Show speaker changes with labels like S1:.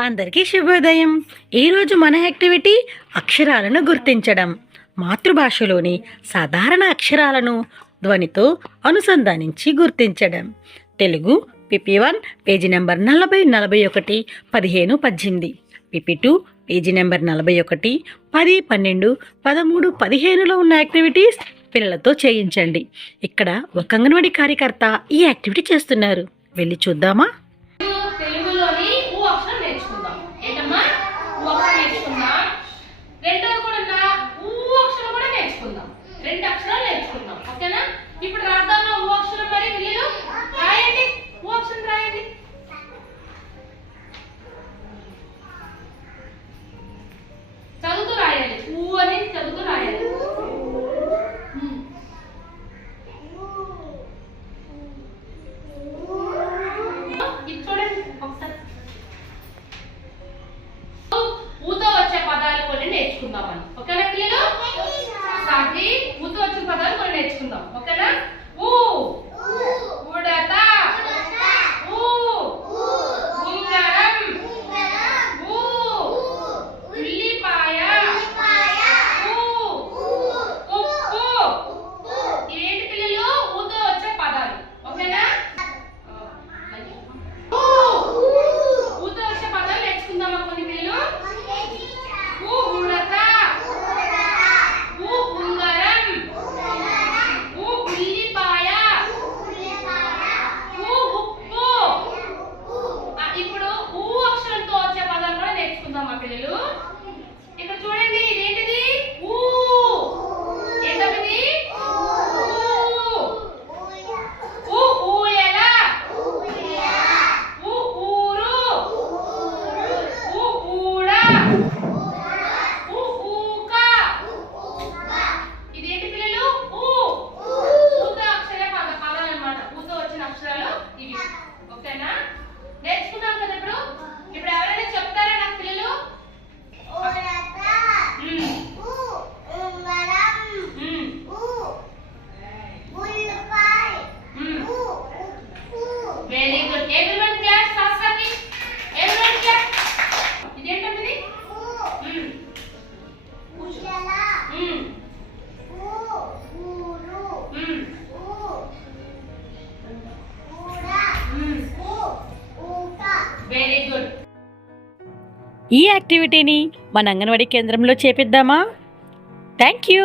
S1: అందరికీ శుభోదయం. ఈరోజు మన యాక్టివిటీ అక్షరాలను గుర్తించడం. మాతృభాషలోని సాధారణ అక్షరాలను ధ్వనితో అనుసంధానించి గుర్తించడం. Telugu PP one page number నలభై నలభై ఒకటి పదిహేను పద్దెనిమిది. పిపి టూ పేజీ నెంబర్ నలభై ఒకటి పది పన్నెండు పదమూడు పదిహేనులో ఉన్న యాక్టివిటీస్ పిల్లలతో చేయించండి. ఇక్కడ ఒక అంగన్వాడీ కార్యకర్త ఈ యాక్టివిటీ చేస్తున్నారు. వెళ్ళి చూద్దామా?
S2: morning. నేర్చుకుందాం అని ఓకేనా పిల్లలు సాగి ఊతో వచ్చిన పదాలు కొన్ని నేర్చుకుందాం. ఓకేనా పిల్లలు ఇక్కడ చూడండి ఇది వెరీ గుడ్ ఎవ్రీవన్ క్లాస్ సాసాకి ఎవ్రీవన్ క్లాస్ ఇదేంటది ఉమ్. వెరీ గుడ్
S1: ఈ యాక్టివిటీని మన అంగన్వాడీ కేంద్రంలో చేపిద్దామా? Thank you